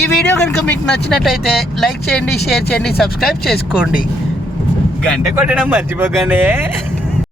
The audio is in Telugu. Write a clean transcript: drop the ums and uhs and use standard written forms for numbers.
ఈ వీడియో కనుక మీకు నచ్చినట్టయితే లైక్ చేయండి, షేర్ చేయండి, సబ్స్క్రైబ్ చేసుకోండి, గంట కొట్టడం మర్చిపోగానే.